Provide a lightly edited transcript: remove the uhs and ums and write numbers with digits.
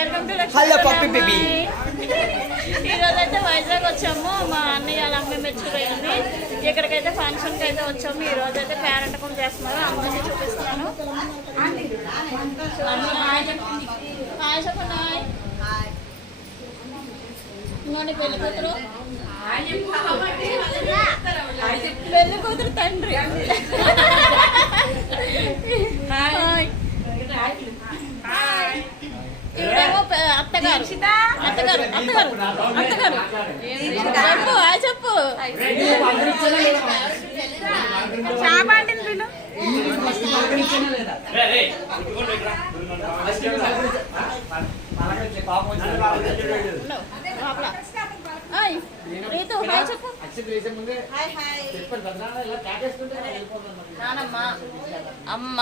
Hello పప్పి baby. ఈరోజు అయితే వైజాగ్ వచ్చాము. మా అన్నయ్య వాళ్ళ అమ్మాయి మెచ్యూర్ అయింది. ఇక్కడికైతే ఫంక్షన్కి అయితే వచ్చాము. ఈ రోజు అయితే పేరెంటకం చేస్తున్నారు. అందరినీ చూపిస్తున్నాను. హాయ్ చెప్పండి. ఇంకోండి పెళ్లి కూతురు, పెళ్లి కూతురు తండ్రి. ఇక్కడేమో అత్తగారు అత్తగారు అత్తగారు అత్తగారు చెప్పు హాయ్ చెప్పు. రీతు హాయ్ చెప్పు. నానమ్మ, అమ్మ,